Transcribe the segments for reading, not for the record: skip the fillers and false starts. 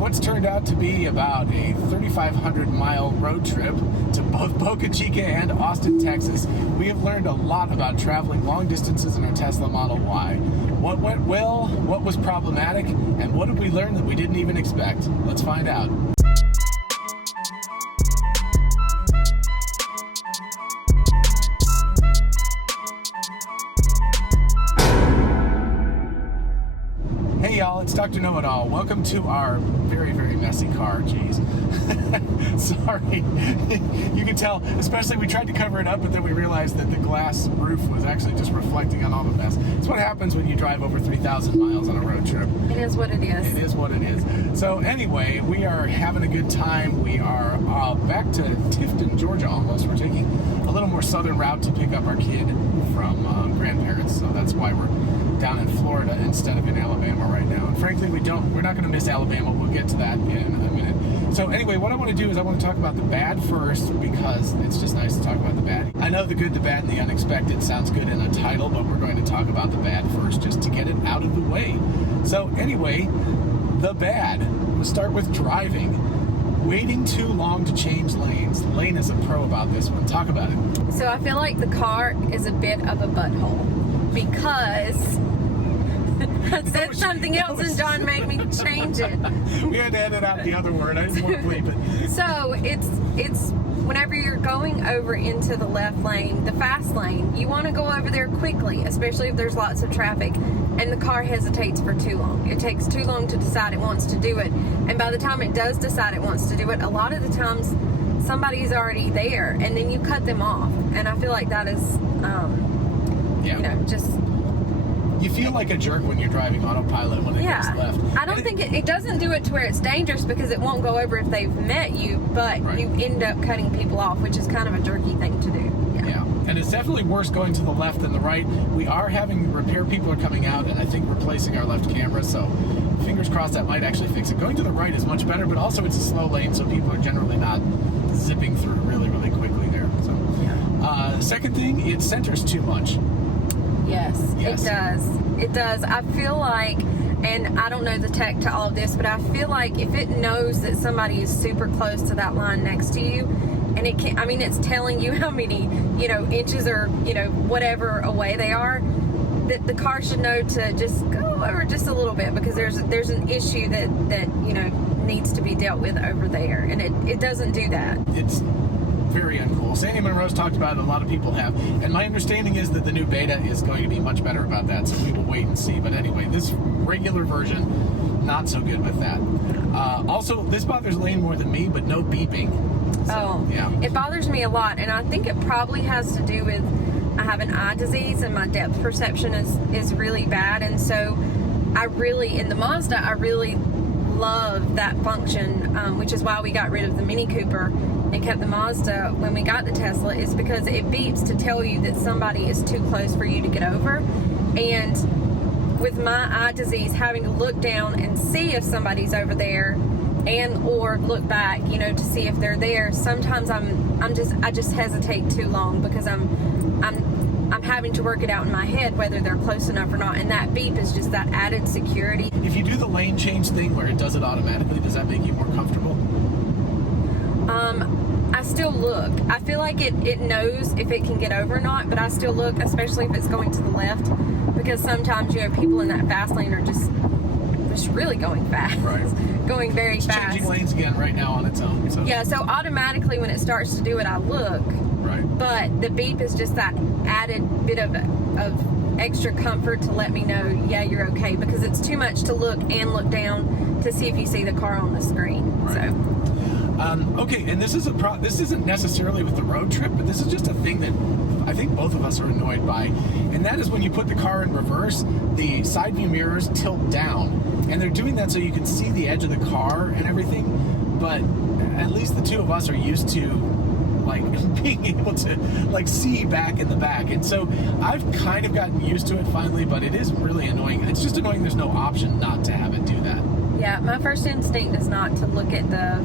what's turned out to be about a 3,500-mile road trip to both Boca Chica and Austin, Texas, we have learned a lot about traveling long distances in our Tesla Model Y. What went well, what was problematic, and what did we learn that we didn't even expect? Let's find out. Hey y'all, it's Dr. Know-It-All. Welcome to our very, very messy car. Jeez. Sorry. You can tell, especially we tried to cover it up, but then we realized that the glass roof was actually just reflecting on all the mess. It's what happens when you drive over 3,000 miles on a road trip. It is what it is. It is what it is. So anyway, we are having a good time. We are back to Tifton, Georgia almost. We're taking a little more southern route to pick up our kid from grandparents. So that's why we're down in Florida instead of in Alabama right now. And frankly, we're not going to miss Alabama. We'll get to that in a minute. So anyway, what I want to do is I want to talk about the bad first, because it's just nice to talk about the bad. I know the good, the bad, and the unexpected sounds good in a title, but we're going to talk about the bad first just to get it out of the way. So anyway, the bad. We'll start with driving. Waiting too long to change lanes. Lane is a pro about this one. Talk about it. So I feel like the car is a bit of a butthole because I said something else and John made me change it. We had to edit out the other word. I didn't want to bleep it. So it's whenever you're going over into the left lane, the fast lane, you want to go over there quickly, especially if there's lots of traffic, and the car hesitates for too long. It takes too long to decide it wants to do it, and by the time it does decide it wants to do it, a lot of the times somebody's already there, and then you cut them off, and I feel like that is, just... You feel like a jerk when you're driving autopilot when it goes left. I don't think it doesn't do it to where it's dangerous, because it won't go over if they've met you, but you end up cutting people off, which is kind of a jerky thing to do. Yeah. And it's definitely worse going to the left than the right. We are having repair people are coming out, and I think replacing our left camera, so fingers crossed that might actually fix it. Going to the right is much better, but also it's a slow lane, so people are generally not zipping through really, really quickly there. So, second thing, it centers too much. Yes, it does. It does. I feel like, and I don't know the tech to all of this, but I feel like if it knows that somebody is super close to that line next to you, and it can, I mean, it's telling you how many, inches or, whatever away they are, that the car should know to just go over just a little bit, because there's an issue that needs to be dealt with over there, and it doesn't do that. It's very uncool. Sandy Monroe's talked about it, a lot of people have, and my understanding is that the new beta is going to be much better about that, so we will wait and see. But anyway, this regular version, not so good with that. Also, this bothers Lane more than me, but no beeping. So, it bothers me a lot, and I think it probably has to do with I have an eye disease, and my depth perception is really bad, and so in the Mazda, I really love that function, which is why we got rid of the Mini Cooper and kept the Mazda when we got the Tesla, is because it beeps to tell you that somebody is too close for you to get over. And with my eye disease, having to look down and see if somebody's over there, and or look back, to see if they're there, sometimes I just hesitate too long, because I'm having to work it out in my head whether they're close enough or not, and that beep is just that added security. If you do the lane change thing where it does it automatically, does that make you more comfortable? I still look. I feel like it knows if it can get over or not, but I still look, especially if it's going to the left, because sometimes people in that fast lane are just really going fast. Right. Going very it's fast. Changing lanes again right now on its own. So. Yeah, so automatically when it starts to do it, I look. Right. But the beep is just that added bit of extra comfort to let me know, yeah, you're okay, because it's too much to look and look down to see if you see the car on the screen. Right. So. Okay, and this isn't necessarily with the road trip, but this is just a thing that I think both of us are annoyed by, and that is when you put the car in reverse, the side view mirrors tilt down, and they're doing that so you can see the edge of the car and everything, but at least the two of us are used to being able to see back in the back, and so I've kind of gotten used to it finally, but it is really annoying. It's just annoying there's no option not to have it do that. Yeah, my first instinct is not to look at the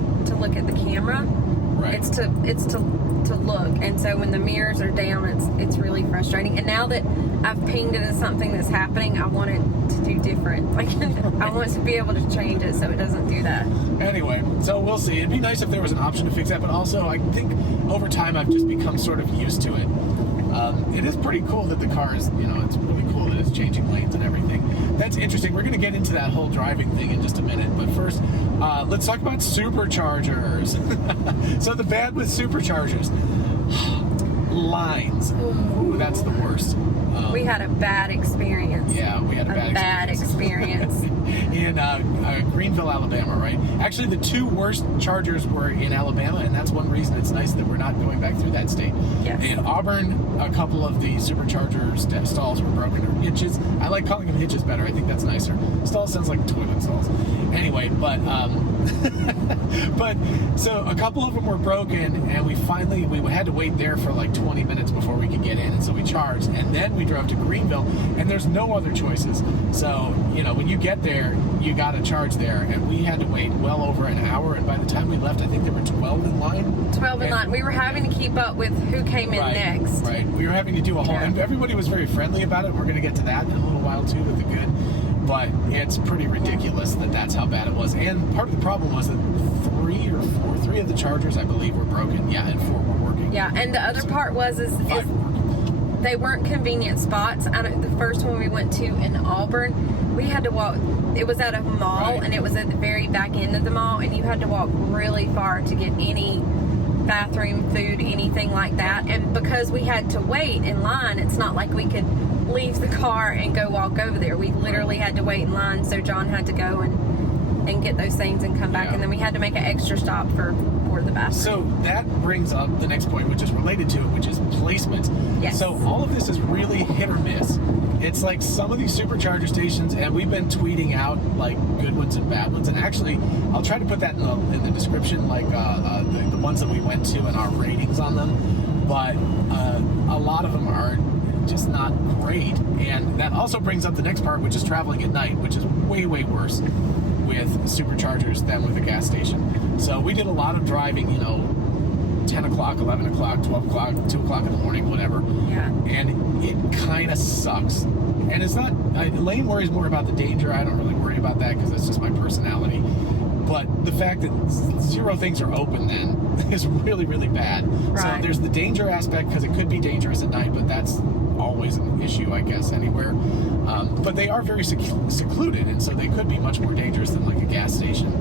camera. Right. It's to to look, and so when the mirrors are down, it's really frustrating. And now that I've pinged it as something that's happening, I want it to do different. Like, I want to be able to change it so it doesn't do that. Anyway, so we'll see. It'd be nice if there was an option to fix that, but also I think over time I've just become sort of used to it. It is pretty cool that the car is, it's really cool that it's changing lanes and everything. That's interesting. We're going to get into that whole driving thing in just a minute, but first, let's talk about Superchargers. So the bad with Superchargers, lines. Ooh, that's the worst. We had a bad experience. Yeah, we had a bad experience. In Greenville, Alabama, right? Actually, the two worst chargers were in Alabama, and that's one reason it's nice that we're not going back through that state. Yes. In Auburn, a couple of the Supercharger stalls were broken, or hitches. I like calling them hitches better. I think that's nicer. Stall sounds like toilet stalls. Anyway, but so a couple of them were broken, and we had to wait there for like 20 minutes before we could get in, and so we charged, and then we drove to Greenville, and there's no other choices. So, when you get there, you got to charge there, and we had to wait well over an hour, and by the time we left, I think there were 12 in line. 12 in line. We were having to keep up with who came in next. Right. We were having to do a whole, and everybody was very friendly about it. We're going to get to that in a little while, too, with the good. But it's pretty ridiculous that that's how bad it was. And part of the problem was that three of the chargers, I believe, were broken. Yeah, and 4 were working. Yeah, and the other part was they weren't convenient spots. I know the first one we went to in Auburn, we had to walk. It was at a mall, and it was at the very back end of the mall, and you had to walk really far to get any bathroom, food, anything like that. And because we had to wait in line, it's not like we could leave the car and go walk over there. We literally had to wait in line, so John had to go and get those things and come back, and then we had to make an extra stop for the bathroom. So that brings up the next point, which is related to it, which is placement. Yes. So all of this is really hit or miss. It's like some of these supercharger stations, and we've been tweeting out like good ones and bad ones, and actually I'll try to put that in the description, like the ones that we went to and our ratings on them, but a lot of them are just not great. And that also brings up the next part, which is traveling at night, which is way worse with superchargers than with a gas station. So we did a lot of driving, 10 o'clock, 11 o'clock, 12 o'clock, 2 o'clock in the morning, whatever. Yeah. And it kind of sucks. And it's not, Lane worries more about the danger. I don't really worry about that because that's just my personality. But the fact that 0 things are open then is really bad. Right. So there's the danger aspect, because it could be dangerous at night, but that's always an issue, I guess, anywhere. But they are very secluded, and so they could be much more dangerous than like a gas station.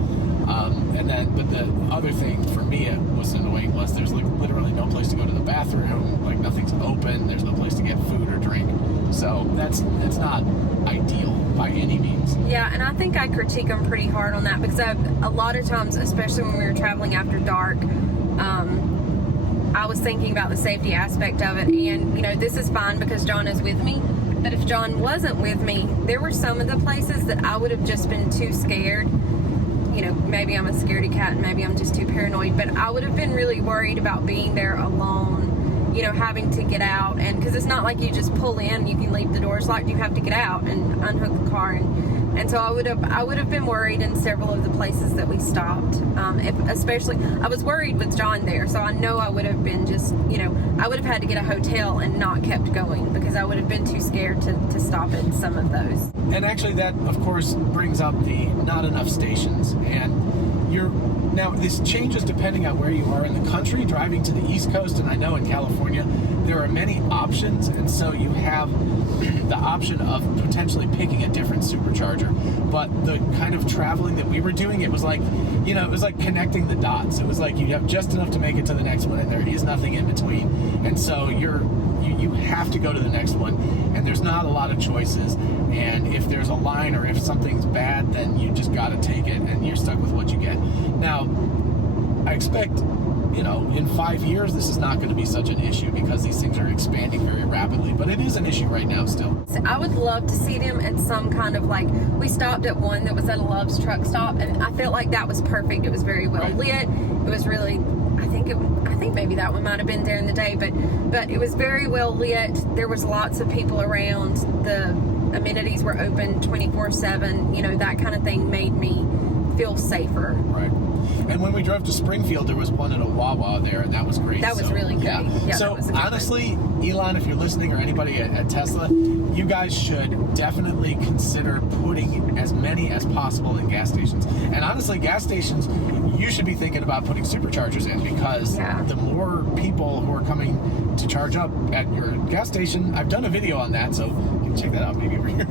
But the other thing for me it was annoying was there's like literally no place to go to the bathroom, like nothing's open, there's no place to get food or drink. So it's not ideal by any means. Yeah, and I think I critique them pretty hard on that because a lot of times, especially when we were traveling after dark, I was thinking about the safety aspect of it, and this is fine because John is with me. But if John wasn't with me, there were some of the places that I would have just been too scared. Maybe I'm a scaredy cat and maybe I'm just too paranoid, but I would have been really worried about being there alone, having to get out. And because it's not like you just pull in, you can leave the doors locked, you have to get out and unhook the car. And so I would have been worried in several of the places that we stopped. Especially, I was worried with John there, so I know I would have been just, I would have had to get a hotel and not kept going because I would have been too scared to stop at some of those. And actually that, of course, brings up the not enough stations. And now this changes depending on where you are in the country. Driving to the East Coast, and I know in California, there are many options, and so you have the option of potentially picking a different supercharger. But the kind of traveling that we were doing, it was like, it was like connecting the dots. It was like you have just enough to make it to the next one, and there is nothing in between. And so you have to go to the next one, and there's not a lot of choices. And if there's a line or if something's bad, then you just got to take it, and you're stuck with what you get. Now, I expect, in 5 years, this is not going to be such an issue because these things are expanding very rapidly, but it is an issue right now still. I would love to see them at some kind of we stopped at one that was at a Love's truck stop, and I felt like that was perfect. It was very well lit. It was really, I think maybe that one might have been during the day, but it was very well lit. There was lots of people around. The amenities were open 24/7. That kind of thing made me feel safer. Right. And when we drove to Springfield, there was one at a JOWUA there, and that was great. That was really great. Yeah, so that was a good honestly, Elon, if you're listening, or anybody at Tesla, you guys should definitely consider putting as many as possible in gas stations. And honestly, gas stations, you should be thinking about putting superchargers in, because the more people who are coming to charge up at your gas station, I've done a video on that, so you can check that out maybe over here.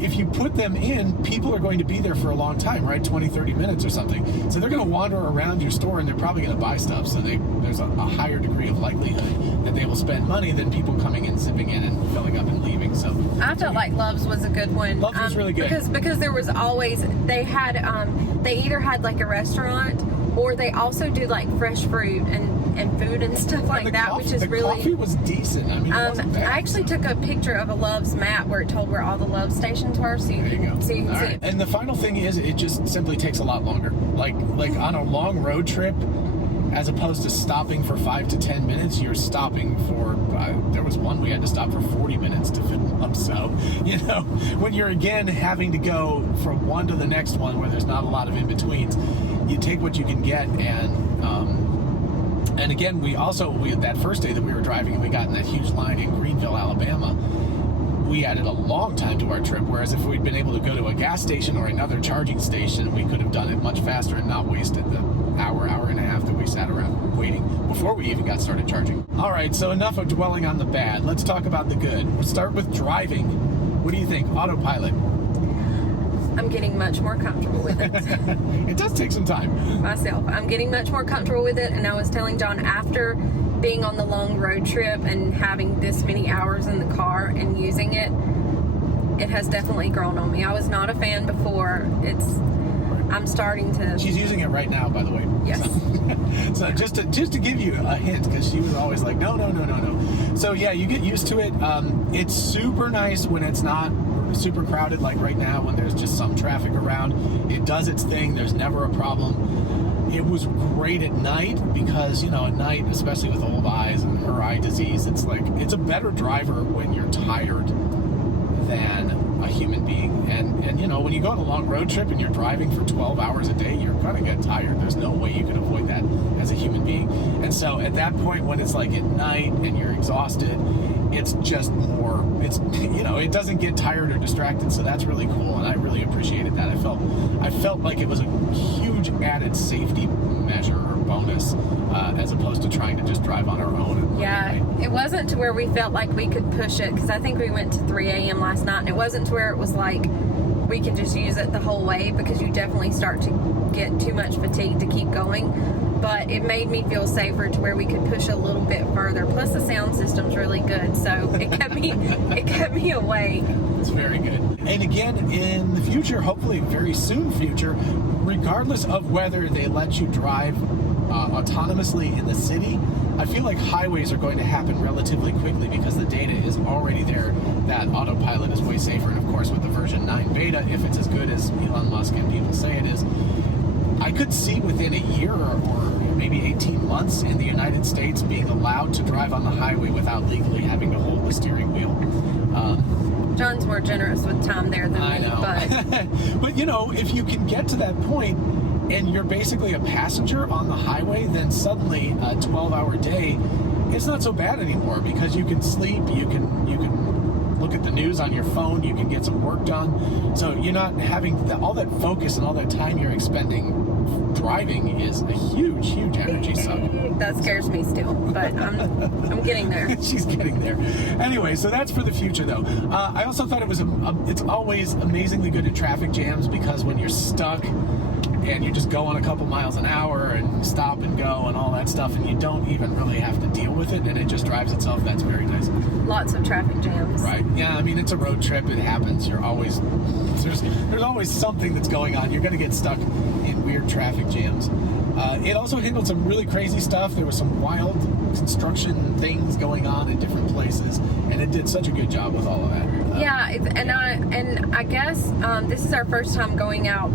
If you put them in, people are going to be there for a long time, right? 20, 30 minutes or something. So they're going to wander around your store, and they're probably going to buy stuff. So there's a higher degree of likelihood that they will spend money than people coming in, zipping in, and filling up and leaving. So I felt like Love's was a good one. Love's was really good. Because there was always, they had, they either had like a restaurant, or they also do like fresh fruit and food and stuff like that, which is really... The coffee was decent. I mean, it wasn't bad, I actually took a picture of a Love's map where it told where all the Love stations were, so you can see it. And the final thing is, it just simply takes a lot longer. Like on a long road trip, as opposed to stopping for 5 to 10 minutes, you're stopping for, there was one we had to stop for 40 minutes to fill up. So, you know, when you're again having to go from one to the next one where there's not a lot of in-betweens, you take what you can get. And again, we that first day that we were driving and we got in that huge line in Greenville, Alabama, we added a long time to our trip, whereas if we'd been able to go to a gas station or another charging station, we could have done it much faster and not wasted the hour and a half that we sat around waiting before we even got started charging. All right, so enough of dwelling on the bad. Let's talk about the good. We'll start with driving. What do you think? Autopilot. I'm getting much more comfortable with it. It does take some time. Myself. I'm getting much more comfortable with it, and I was telling John, after being on the long road trip and having this many hours in the car and using it, it has definitely grown on me. I was not a fan before. I'm starting to... She's using it right now, by the way. Yes. So just to give you a hint, because she was always like, no. So yeah, you get used to it. It's super nice when it's not super crowded, like right now when there's just some traffic around. It does its thing. There's never a problem. It was great at night because, you know, at night, especially with old eyes and her eye disease, it's like, it's a better driver when you're tired than a human being. And you know, when you go on a long road trip and you're driving for 12 hours a day, you're gonna get tired. There's no way you can avoid that as a human being. And so at that point, when it's like at night and you're exhausted, it's just more, you know, it doesn't get tired or distracted. So that's really cool, and I really appreciated that. I felt like it was a huge added safety measure or bonus, as opposed to trying to just drive on our own. Yeah, it wasn't to where we felt like we could push it, because I think we went to 3 a.m. last night, and it wasn't to where it was like we can just use it the whole way, because you definitely start to get too much fatigue to keep going. But it made me feel safer to where we could push a little bit further. Plus the sound system's really good, so it kept me away. It's very good. And again, in the future, hopefully very soon future, regardless of whether they let you drive autonomously in the city, I feel like highways are going to happen relatively quickly, because the data is already there that autopilot is way safer. And of course, with the version 9 beta, if it's as good as Elon Musk and people say it is, I could see within a year or maybe 18 months in the United States being allowed to drive on the highway without legally having to hold the steering wheel. John's more generous with time there than me, but... But you know, if you can get to that point and you're basically a passenger on the highway, then suddenly a 12-hour day, it's not so bad anymore, because you can sleep, you can look at the news on your phone, you can get some work done. So you're not having all that focus and all that time you're expending driving is a huge energy suck. That scares me still, but I'm getting there. She's getting there. Anyway, so that's for the future, though. I also thought it was it's always amazingly good in traffic jams, because when you're stuck and you just go on a couple miles an hour and stop and go and all that stuff, and you don't even really have to deal with it, and it just drives itself. That's very nice. Lots of traffic jams. Right. Yeah, I mean, it's a road trip. It happens. There's always something that's going on. You're going to get stuck in weird traffic jams. It also handled some really crazy stuff. There was some wild construction things going on in different places, and it did such a good job with all of that. And I guess this is our first time going out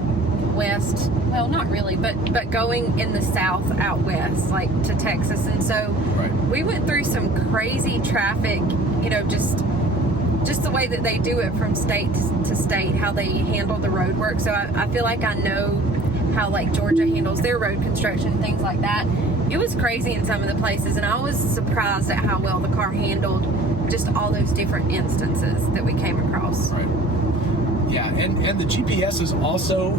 west. Well, not really, but going in the south out west, like to Texas, and so we went through some crazy traffic. You know, just the way that they do it from state to state, how they handle the road work. So I feel like I know how like Georgia handles their road construction, things like that. It was crazy in some of the places, and I was surprised at how well the car handled just all those different instances that we came across. Right. Yeah, and the GPS is also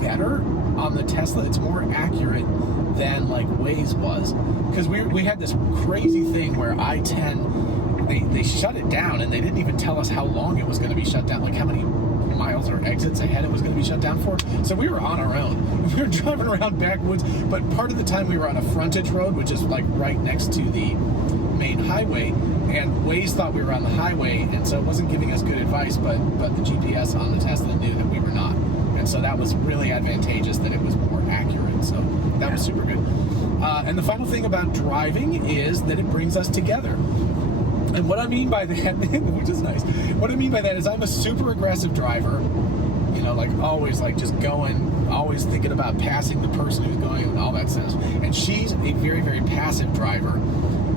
better on the Tesla. It's more accurate than like Waze was, because we had this crazy thing where I-10, they shut it down and they didn't even tell us how long it was going to be shut down, like how many miles or exits ahead it was going to be shut down for. So we were on our own. We were driving around backwoods, but part of the time we were on a frontage road, which is like right next to the main highway, and Waze thought we were on the highway, and so it wasn't giving us good advice, but the GPS on the Tesla knew that we were not. And so that was really advantageous, that it was more accurate. So that was super good. And the final thing about driving is that it brings us together. And what I mean by that, which is nice, what I mean by that is I'm a super aggressive driver, you know, like always like just going, always thinking about passing the person who's going and all that stuff. And she's a very, very passive driver.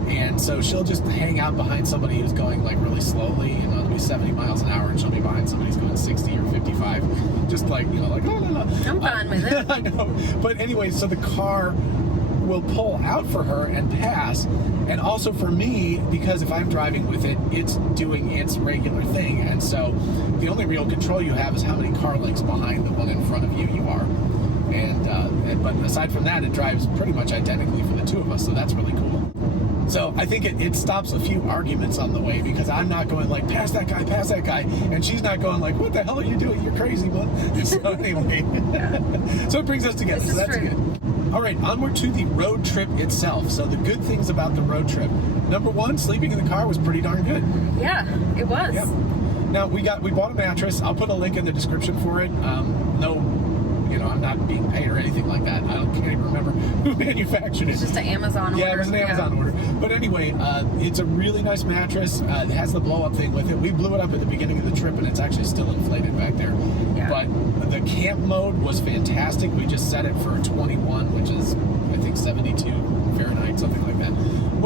And so she'll just hang out behind somebody who's going like really slowly, you know, it'll be 70 miles an hour, and she'll be behind somebody who's going 60 or 55, just like, you know, like, oh, no. I'm fine with it. I know. But anyway, so the car will pull out for her and pass, and also for me, because if I'm driving with it, it's doing its regular thing, and so the only real control you have is how many car lengths behind the one in front of you are. But aside from that, it drives pretty much identically for the two of us, so that's really cool. So I think it stops a few arguments on the way, because I'm not going like, pass that guy, and she's not going like, what the hell are you doing? You're crazy, man. So anyway, so it brings us together, so that's good. All right, onward to the road trip itself. So the good things about the road trip. Number one, sleeping in the car was pretty darn good. Yeah, it was. Yeah. Now, we bought a mattress. I'll put a link in the description for it. I'm not being paid or anything like that. I can't even remember who manufactured it. It's just an Amazon order. Yeah, it was an Amazon order. But anyway, it's a really nice mattress. It has the blow-up thing with it. We blew it up at the beginning of the trip, and it's actually still inflated back there. Yeah. But the camp mode was fantastic. We just set it for 21, which is, I think, 72 Fahrenheit, something like that.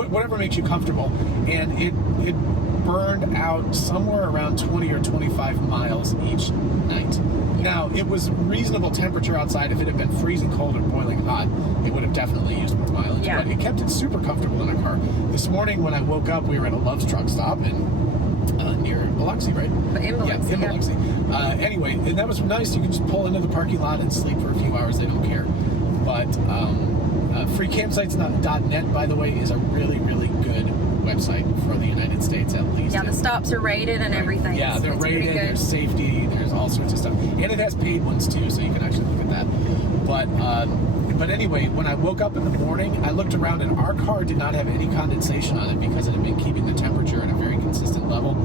Whatever makes you comfortable. And it burned out somewhere around 20 or 25 miles each night. Now, it was reasonable temperature outside. If it had been freezing cold or boiling hot, it would have definitely used more mileage. Yeah. But it kept it super comfortable in our car. This morning when I woke up, we were at a Love's truck stop near Biloxi, right? In Biloxi, in Biloxi. Anyway, and that was nice. You can just pull into the parking lot and sleep for a few hours. They don't care. But freecampsites.net, by the way, is a really, really good website for the United States, at least. Yeah, the stops are rated and everything. Yeah, they're rated, there's safety, there's all sorts of stuff. And it has paid ones too, so you can actually look at that. But anyway, when I woke up in the morning, I looked around and our car did not have any condensation on it, because it had been keeping the temperature at a very consistent level.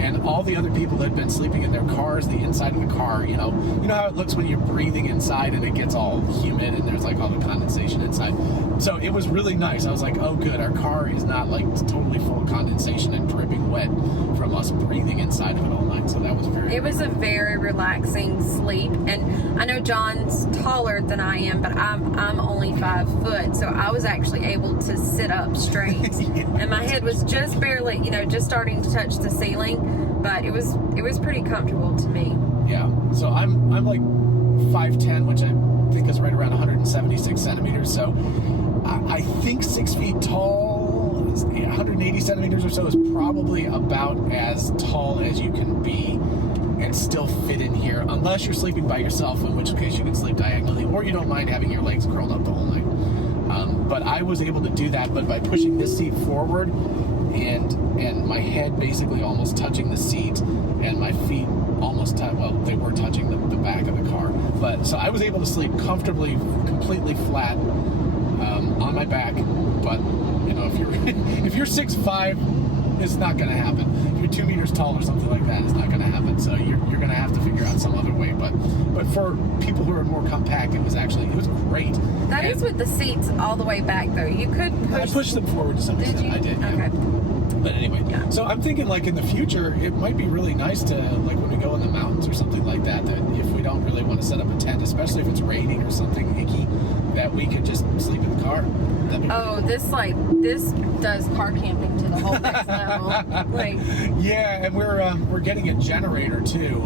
And all the other people that had been sleeping in their cars, the inside of the car, you know how it looks when you're breathing inside and it gets all humid and there's like all the condensation inside. So it was really nice. I was like, oh good, our car is not like totally full of condensation and dripping wet from us breathing inside of it all night. So that was It was a very relaxing sleep. And I know John's taller than I am, but I'm only 5 foot, so I was actually able to sit up straight. Yeah. And my head was just barely, just starting to touch the ceiling, but it was pretty comfortable to me. Yeah. So I'm like 5'10", which I think is right around 176 centimeters. So I think 6 feet tall, 180 centimeters or so, is probably about as tall as you can be and still fit in here, unless you're sleeping by yourself, in which case you can sleep diagonally, or you don't mind having your legs curled up the whole night. But I was able to do that, but by pushing this seat forward and my head basically almost touching the seat and my feet almost they were touching the back of the car. But so I was able to sleep comfortably, completely flat on my back. But if you're 6'5", it's not going to happen. If you're 2 meters tall or something like that, it's not going to happen. So you're going to have to figure out some other way. But for people who are more compact, it was great. That is with the seats all the way back, though. You could push. I pushed them forward to some extent. Did you? I did. Yeah. Okay. But anyway, Yeah. So I'm thinking like in the future, it might be really nice to, like when we go in the mountains or something like that, that if we don't really want to set up a tent, especially if it's raining or something icky, that we could just sleep in the car. This does car camping to the whole next level. Yeah, and we're getting a generator too,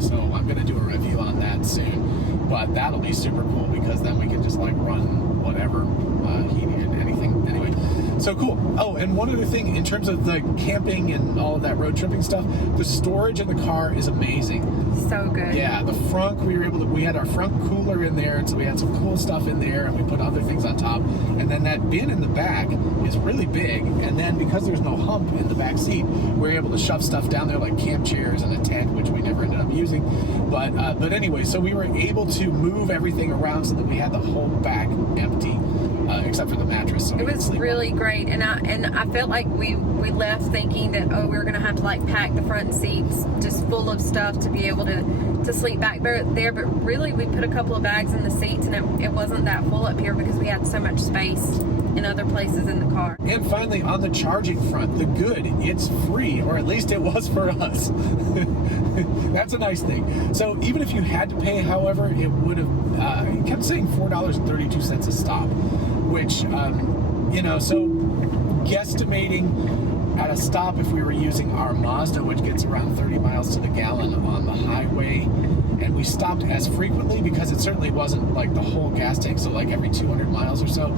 so I'm going to do a review on that soon. but that'll be super cool because then we can just like run whatever, heating and anything. Anyway, so cool. Oh, and one other thing in terms of the camping and all of that road tripping stuff, the storage in the car is amazing. So good. Yeah, the frunk, we had our front cooler in there, and so we had some cool stuff in there, and we put other things on top. And then that bin in the back is really big, and then because there's no hump in the back seat, we're able to shove stuff down there like camp chairs and a tent, which we never ended up using. But anyway, so we were able to move everything around so that we had the whole back empty, except for the mattress. So it was really great, and I felt like we left thinking that we were gonna have to like pack the front seats just full of stuff to be able to sleep back there, but really we put a couple of bags in the seats, and it wasn't that full up here because we had so much space in other places in the car. And finally, on the charging front, the good, it's free, or at least it was for us. That's a nice thing. So even if you had to pay, however, it would have, it kept saying $4.32 a stop, which, so guesstimating at a stop, if we were using our Mazda, which gets around 30 miles to the gallon on the highway, and we stopped as frequently because it certainly wasn't like the whole gas tank, so like every 200 miles or so,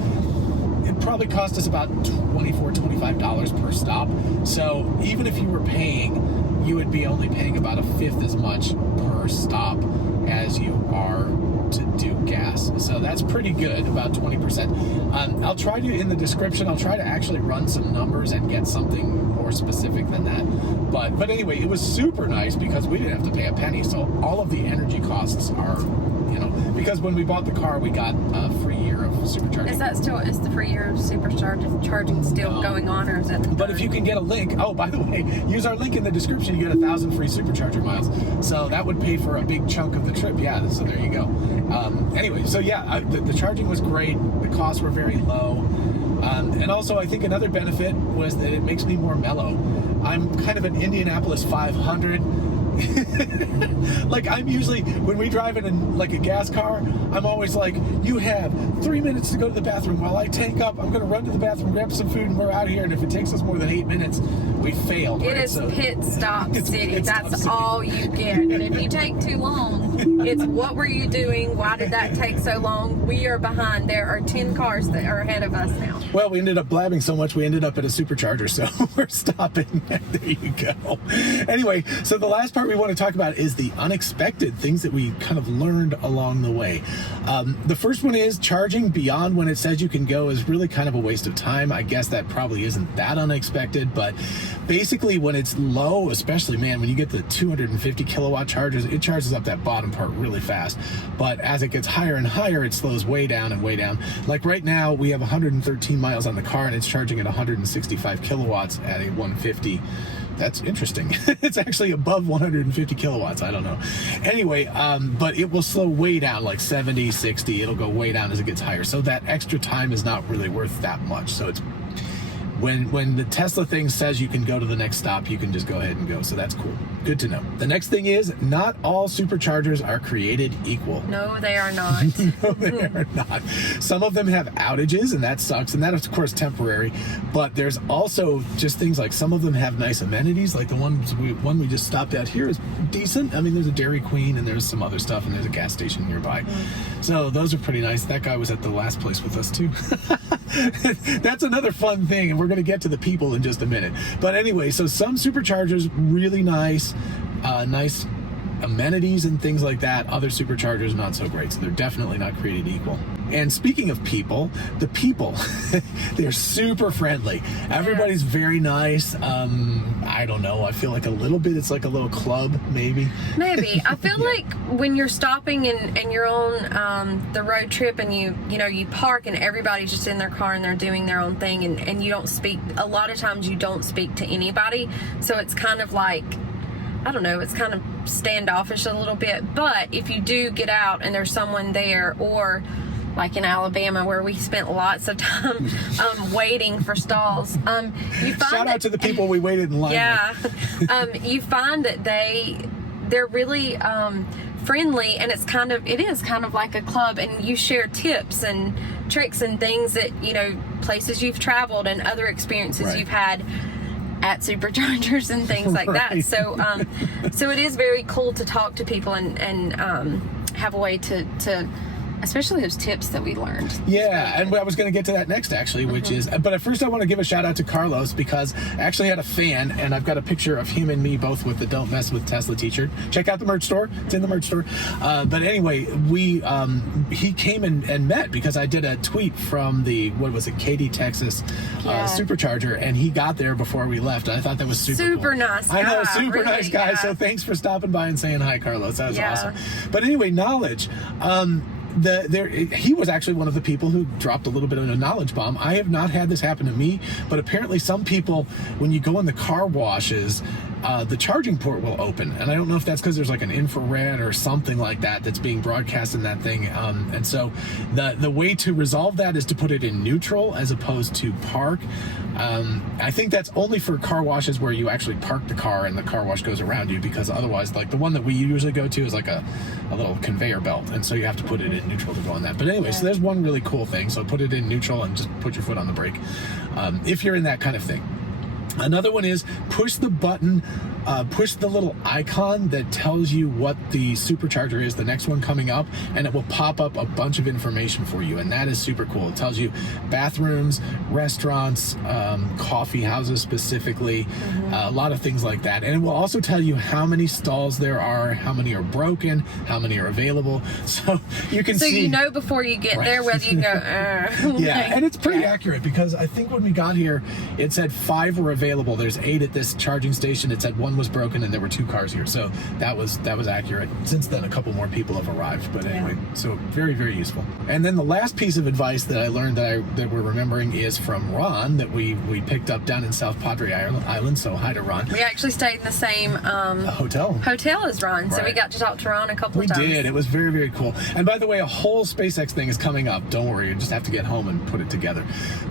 it probably cost us about $24, $25 per stop. So even if you were paying, you would be only paying about a fifth as much per stop as you are to do gas. So that's pretty good, about 20%. I'll try to, in the description, I'll try to actually run some numbers and get something more specific than that. But anyway, it was super nice because we didn't have to pay a penny. So all of the energy costs are, because when we bought the car, we got a free year of supercharging. Is the free year of supercharging still going on, or is it? But if you can get a link, by the way, use our link in the description, you get 1,000 free supercharger miles. So that would pay for a big chunk of the trip. Yeah, so there you go. Anyway, so yeah, the charging was great. The costs were very low. And also, I think another benefit was that it makes me more mellow. I'm kind of an Indianapolis 500. Like, I'm usually, when we drive in like a gas car, I'm always like, you have 3 minutes to go to the bathroom. While I tank up, I'm going to run to the bathroom, grab some food, and we're out of here. And if it takes us more than 8 minutes, we failed. It is pit stop city. That's all you get. And if you take too long, it's what were you doing? Why did that take so long? We are behind. There are 10 cars that are ahead of us now. Well, we ended up blabbing so much, we ended up at a supercharger, so we're stopping. There you go. Anyway, so the last part we want to talk about is the unexpected things that we kind of learned along the way. The first one is charging beyond when it says you can go is really kind of a waste of time. I guess that probably isn't that unexpected, but basically when it's low, especially, man, when you get the 250 kilowatt chargers, it charges up that bottom part really fast. But as it gets higher and higher, it slows way down and way down. Like right now, we have 113 miles on the car, and it's charging at 165 kilowatts at a 150. That's interesting. It's actually above 150 kilowatts. I don't know. Anyway, but it will slow way down, like 70, 60. It'll go way down as it gets higher. So that extra time is not really worth that much. So it's when the Tesla thing says you can go to the next stop, you can just go ahead and go. So that's cool. Good to know. The next thing is, not all superchargers are created equal. No, they are not. No, they are not. Some of them have outages, and that sucks, and that is, of course, temporary. But there's also just things like some of them have nice amenities, like the one we just stopped at here is decent. I mean, there's a Dairy Queen, and there's some other stuff, and there's a gas station nearby. So those are pretty nice. That guy was at the last place with us, too. That's another fun thing, and we're going to get to the people in just a minute. But anyway, so some superchargers, really nice, nice amenities and things like that. Other superchargers, not so great. So they're definitely not created equal. And speaking of people, the people, they're super friendly. Everybody's very nice. I don't know. I feel like a little bit, it's like a little club, maybe. Maybe. I feel like when you're stopping and you're on the road trip and you park and everybody's just in their car and they're doing their own thing and you don't speak, a lot of times you don't speak to anybody. So it's kind of like, I don't know, it's kind of standoffish a little bit. But if you do get out and there's someone there, or like in Alabama where we spent lots of time waiting for stalls, you find shout out to the people we waited in line. Yeah, you find that they're really friendly, and it is kind of like a club, and you share tips and tricks and things that places you've traveled and other experiences you've had at superchargers and things like that. So so it is very cool to talk to people and have a way to especially those tips that we learned. Yeah, and I was going to get to that next, actually, which is, but at first I want to give a shout out to Carlos, because I actually had a fan, and I've got a picture of him and me both with the Don't Mess with Tesla t-shirt. Check out the merch store. It's in the merch store. But anyway, he came and met, because I did a tweet from the, what was it, Katy, Texas Supercharger, and he got there before we left. And I thought that was super cool. Nice guy. I know, super really, nice guy. Yeah. So thanks for stopping by and saying hi, Carlos. That was awesome. But anyway, knowledge. He was actually one of the people who dropped a little bit of a knowledge bomb. I have not had this happen to me, but apparently some people, when you go in the car washes, the charging port will open. And I don't know if that's because there's like an infrared or something like that that's being broadcast in that thing. And so the way to resolve that is to put it in neutral as opposed to park. I think that's only for car washes where you actually park the car and the car wash goes around you, because otherwise, like the one that we usually go to is like a little conveyor belt, and so you have to put it in neutral to go on that. But anyway, so there's one really cool thing. So put it in neutral and just put your foot on the brake if you're in that kind of thing. Another one is push the button, push the little icon that tells you what the supercharger is, the next one coming up, and it will pop up a bunch of information for you, and that is super cool. It tells you bathrooms, restaurants, coffee houses specifically, a lot of things like that. And it will also tell you how many stalls there are, how many are broken, how many are available, so you can see. So you know before you get there whether you go, yeah, and it's pretty accurate, because I think when we got here, it said 5 were available. There's 8 at this charging station. It said 1 was broken and there were 2 cars here, so that was accurate. Since then, a couple more people have arrived, but anyway, so very, very useful. And then the last piece of advice that I learned that we're remembering is from Ron, that we picked up down in South Padre Island. So hi to Ron. We actually stayed in the same hotel as Ron, so we got to talk to Ron a couple of times. We did. It was very, very cool. And by the way, a whole SpaceX thing is coming up. Don't worry, you just have to get home and put it together.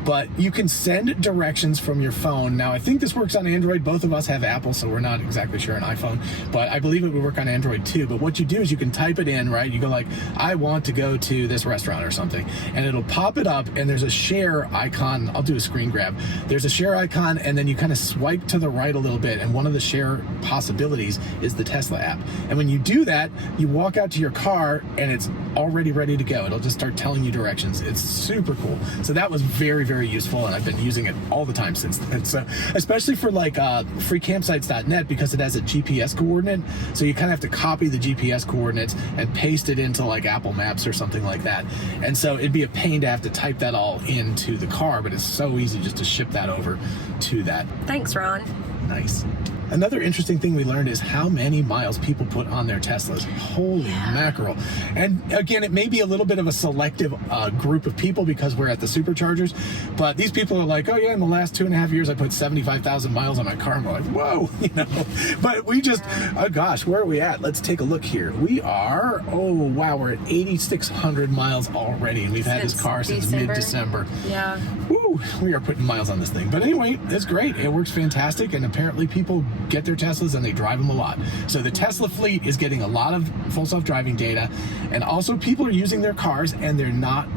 But you can send directions from your phone. Now, I think this works on Android. Both of us have Apple, so we're not exactly sure on iPhone, but I believe it would work on Android too. But what you do is you can type it in, right? You go like, I want to go to this restaurant or something, and it'll pop it up, and there's a share icon. I'll do a screen grab. There's a share icon, and then you kind of swipe to the right a little bit, and one of the share possibilities is the Tesla app. And when you do that, you walk out to your car, and it's already ready to go. It'll just start telling you directions. It's super cool. So that was very, very useful, and I've been using it all the time since then. So especially for like freecampsites.net, because it has a GPS coordinate, so you kind of have to copy the GPS coordinates and paste it into like Apple Maps or something like that. And so it'd be a pain to have to type that all into the car, but it's so easy just to ship that over to that. Thanks, Ron. Nice. Another interesting thing we learned is how many miles people put on their Teslas. Holy mackerel. And again, it may be a little bit of a selective group of people because we're at the Superchargers, but these people are like, oh yeah, in the last 2.5 years, I put 75,000 miles on my car. And we're like, whoa, you know. But we just, oh gosh, where are we at? Let's take a look here. We are, oh wow, we're at 8,600 miles already, and we've had this car since mid-December. Yeah. Woo, we are putting miles on this thing. But anyway, it's great. It works fantastic, and apparently people get their Teslas and they drive them a lot. So the Tesla fleet is getting a lot of full self-driving data, and also people are using their cars and they're not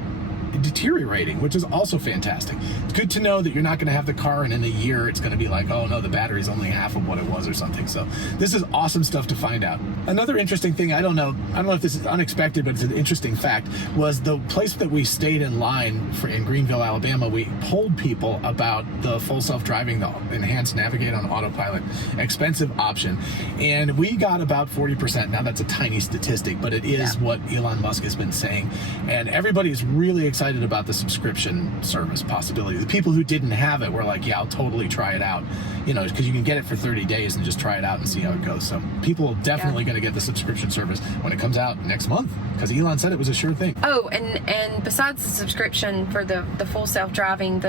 deteriorating, which is also fantastic. It's good to know that you're not going to have the car and in a year it's going to be like, oh no, the battery's only half of what it was or something. So this is awesome stuff to find out. Another interesting thing, I don't know if this is unexpected, but it's an interesting fact, was the place that we stayed in line for in Greenville, Alabama. We polled people about the full self-driving, the enhanced navigate on autopilot, expensive option, and we got about 40%. Now that's a tiny statistic, but it is what Elon Musk has been saying, and everybody is really excited about the subscription service possibility. The people who didn't have it were like, yeah, I'll totally try it out, you know, because you can get it for 30 days and just try it out and see how it goes. So people are definitely going to get the subscription service when it comes out next month, because Elon said it was a sure thing. Oh, and besides the subscription for the full self-driving,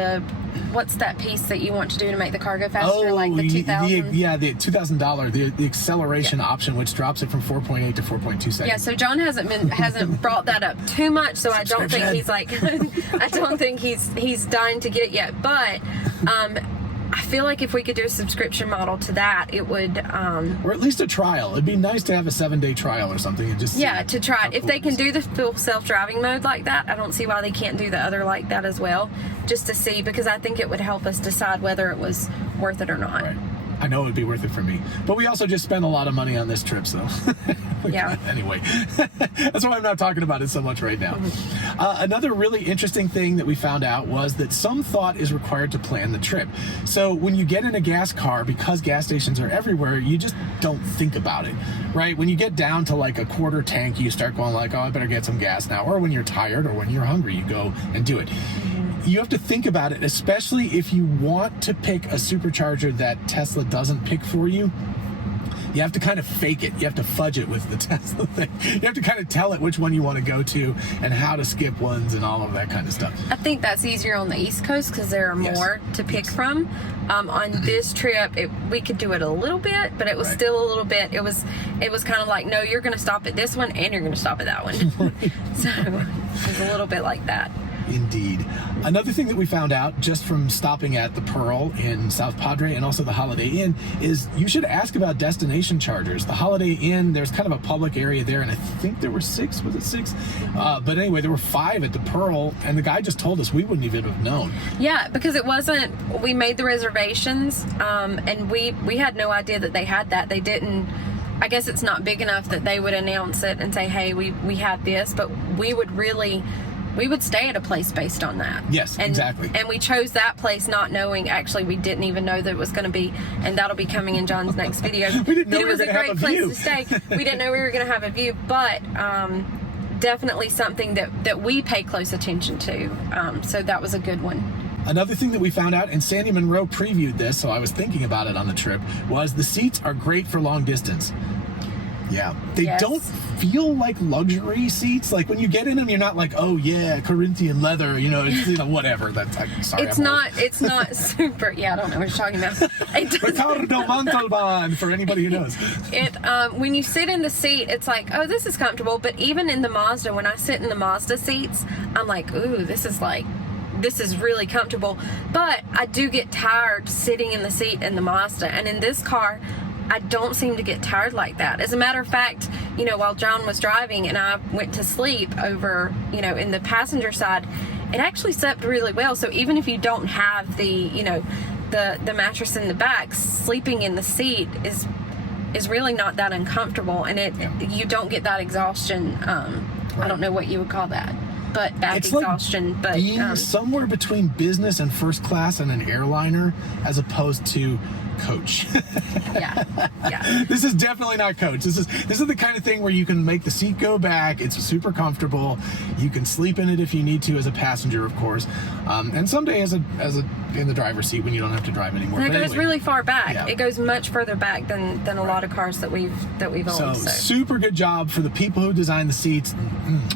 what's that piece that you want to do to make the car go faster, like the 2,000? Yeah, the $2,000, the acceleration option, which drops it from 4.8 to 4.2 seconds. Yeah, so John hasn't brought that up too much, so I don't think he's like, I don't think he's dying to get it yet, but I feel like if we could do a subscription model to that, it would or at least a trial. It'd be nice to have a 7-day trial or something and just to try it. If they can do the full self-driving mode like that, I don't see why they can't do the other like that as well, just to see, because I think it would help us decide whether it was worth it or not. Right. I know it would be worth it for me. But we also just spent a lot of money on this trip, so Yeah. Anyway, that's why I'm not talking about it so much right now. Another really interesting thing that we found out was that some thought is required to plan the trip. So when you get in a gas car, because gas stations are everywhere, you just don't think about it, right? When you get down to like a quarter tank, you start going like, oh, I better get some gas now. Or when you're tired or when you're hungry, you go and do it. You have to think about it, especially if you want to pick a supercharger that Tesla doesn't pick for you. You have to kind of fake it. You have to fudge it with the Tesla thing. You have to kind of tell it which one you want to go to and how to skip ones and all of that kind of stuff. I think that's easier on the East Coast because there are more to pick from. On this trip, we could do it a little bit, but it was still a little bit. It was kind of like, no, you're going to stop at this one and you're going to stop at that one. So it was a little bit like that. Indeed. Another thing that we found out just from stopping at the Pearl in South Padre and also the Holiday Inn is you should ask about destination chargers. The Holiday Inn, there's kind of a public area there, and I think there were 6. Was it 6? But anyway, there were 5 at the Pearl, and the guy just told us we wouldn't even have known. Yeah, because it wasn't, we made the reservations, and we had no idea that they had that. They didn't. I guess it's not big enough that they would announce it and say, hey, we have this, but we would stay at a place based on that. Yes, exactly. And we chose that place not knowing, actually, we didn't even know that it was going to be, and that'll be coming in John's next video. We didn't know it was a great place view. to stay. We didn't know we were going to have a view, but definitely something that we pay close attention to. So that was a good one. Another thing that we found out, and Sandy Monroe previewed this, so I was thinking about it on the trip, was the seats are great for long distance. Yeah. They don't feel like luxury seats. Like when you get in them, you're not like, oh yeah, Corinthian leather, it's, whatever. That's sorry. It's not super. Yeah, I don't know what you're talking about. Ricardo Montalban, for anybody who knows. When you sit in the seat, it's like, oh, this is comfortable. But even in the Mazda, when I sit in the Mazda seats, I'm like, ooh, this is really comfortable. But I do get tired sitting in the seat in the Mazda, and in this car, I don't seem to get tired like that. As a matter of fact, while John was driving and I went to sleep over, in the passenger side, it actually slept really well. So even if you don't have the mattress in the back, sleeping in the seat is really not that uncomfortable, and you don't get that exhaustion. I don't know what you would call that, but back exhaustion. Like but being somewhere between business and first class and an airliner, as opposed to coach. Yeah. This is definitely not coach. This is the kind of thing where you can make the seat go back. It's super comfortable. You can sleep in it if you need to as a passenger, of course, and someday as a in the driver's seat when you don't have to drive anymore. And it goes really far back. Yeah. It goes much further back than a lot of cars that we've owned. So super good job for the people who designed the seats.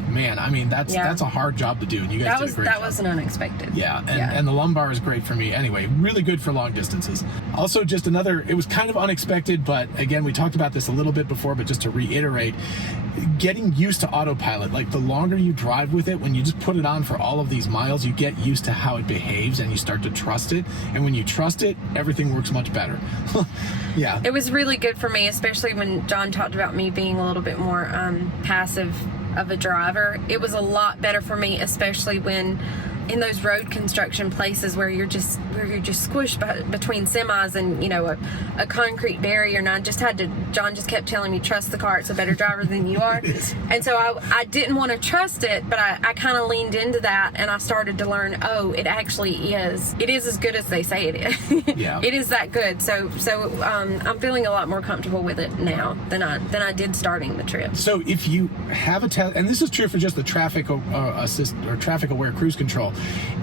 Man, I mean that's a hard job to do, and you guys did a great job. That wasn't unexpected. Yeah, and the lumbar is great for me. Anyway, really good for long distances. Also, just another, it was kind of unexpected, but again, we talked about this a little bit before, but just to reiterate, getting used to Autopilot. Like the longer you drive with it, when you just put it on for all of these miles, you get used to how it behaves and you start to trust it. And when you trust it, everything works much better. Yeah. It was really good for me, especially when John talked about me being a little bit more passive of a driver. It was a lot better for me, especially when in those road construction places where you're just squished between semis and a concrete barrier, and John just kept telling me, trust the car, it's a better driver than you are. And so I didn't want to trust it, but I kind of leaned into that, and I started to learn, it actually is as good as they say it is. Yeah. It is that good. So I'm feeling a lot more comfortable with it now than I did starting the trip. So if you have a Tesla, and this is true for just the traffic assist or traffic aware cruise control,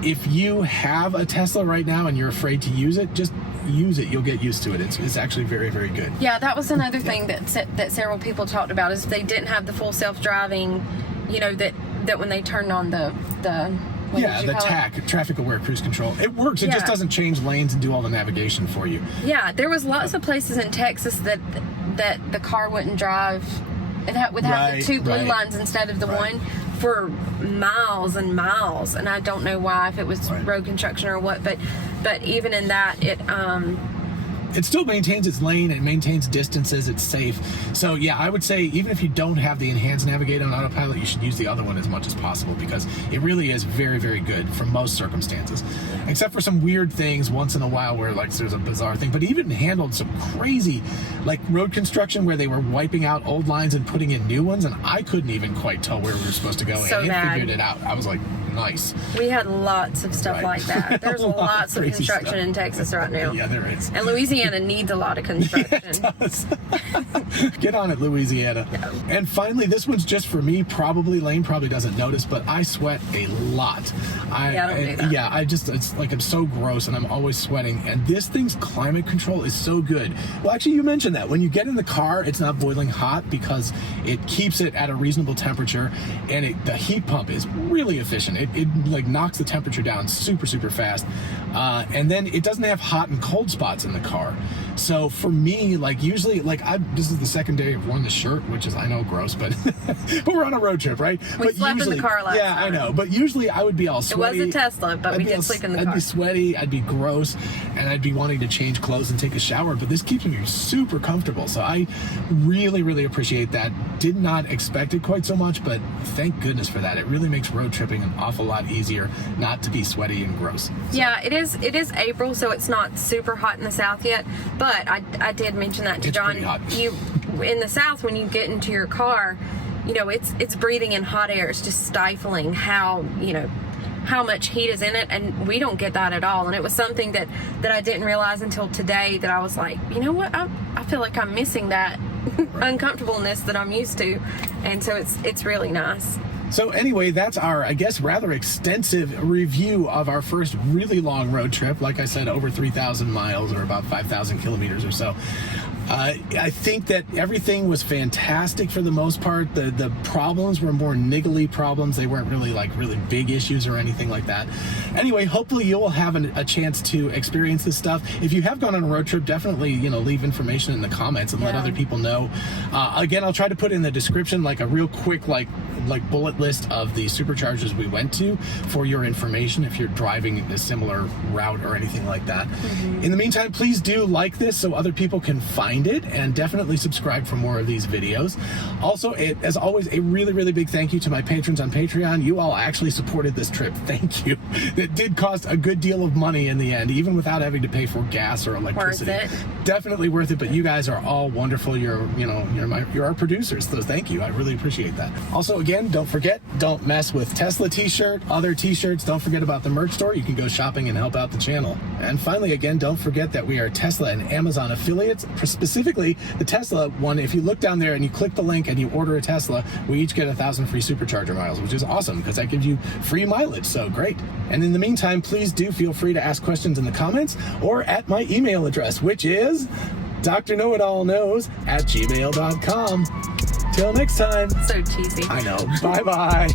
if you have a Tesla right now and you're afraid to use it, just use it. You'll get used to it. It's actually very, very good. Yeah, that was another thing that several people talked about, is if they didn't have the full self-driving, that when they turned on the TAC, traffic aware cruise control, it works. It just doesn't change lanes and do all the navigation for you. Yeah, there was lots of places in Texas that the car wouldn't drive. It would have the 2 blue lines instead of the one for miles and miles, and I don't know why, if it was road construction or what, but even in that, it still maintains its lane, it maintains distances, it's safe. So yeah, I would say even if you don't have the enhanced navigate on autopilot, you should use the other one as much as possible, because it really is very, very good for most circumstances, except for some weird things once in a while where like there's a bizarre thing. But even handled some crazy like road construction where they were wiping out old lines and putting in new ones, and I couldn't even quite tell where we were supposed to go, So and it bad. figured it out. I was like, nice. We had lots of stuff Right. like that. There's lots of crazy construction stuff in Texas right now. Yeah, there is. And Louisiana needs a lot of construction. Get on it, Louisiana. No. And finally, this one's just for me. Probably Lane probably doesn't notice, but I sweat a lot. I don't do that. Yeah, it's like I'm so gross and I'm always sweating. And this thing's climate control is so good. Well, actually, you mentioned that when you get in the car, it's not boiling hot because it keeps it at a reasonable temperature, and the heat pump is really efficient. It like knocks the temperature down super, super fast. And then it doesn't have hot and cold spots in the car. So for me, like usually, like this is the second day I've worn this shirt, which is, I know, gross, but but we're on a road trip, right? We slept in the car last Yeah, time. I know. But usually I would be all sweaty. It was a Tesla, but we did sleep in the car. I'd be sweaty, I'd be gross, and I'd be wanting to change clothes and take a shower. But this keeps me super comfortable. So I really, really appreciate that. Did not expect it quite so much, but thank goodness for that. It really makes road tripping an awful lot easier not to be sweaty and gross. So, Yeah, it is April, so it's not super hot in the South yet. But I did mention that to It's John. pretty hot. You in the South, when you get into your car, you know it's breathing in hot air. It's just stifling how much heat is in it, and we don't get that at all. And it was something that I didn't realize until today, that I was like, you know what, I feel like I'm missing that uncomfortableness that I'm used to, and so it's really nice. So anyway, that's our, I guess, rather extensive review of our first really long road trip. Like I said, over 3,000 miles, or about 5,000 kilometers or so. I think that everything was fantastic for the most part. The problems were more niggly problems. They weren't really really big issues or anything like that. Anyway, hopefully you will have a chance to experience this stuff. If you have gone on a road trip, definitely leave information in the comments and let other people know. Again, I'll try to put in the description like a real quick like bullet list of the superchargers we went to for your information if you're driving a similar route or anything like that. Mm-hmm. In the meantime, please do like this so other people can find it, and definitely subscribe for more of these videos. Also, as always, a really, really big thank you to my patrons on Patreon. You all actually supported this trip. Thank you. It did cost a good deal of money in the end, even without having to pay for gas or electricity. Worth it. Definitely worth it, but you guys are all wonderful. You're our producers, so thank you. I really appreciate that. Also, again, don't forget, don't mess with Tesla t-shirt, other t-shirts. Don't forget about the merch store. You can go shopping and help out the channel. And finally, again, don't forget that we are Tesla and Amazon affiliates. Specifically, the Tesla one, if you look down there and you click the link and you order a Tesla, we each get 1,000 free supercharger miles, which is awesome because that gives you free mileage. So great. And in the meantime, please do feel free to ask questions in the comments or at my email address, which is drknowitallknows@gmail.com. Till next time. So cheesy. I know. Bye-bye.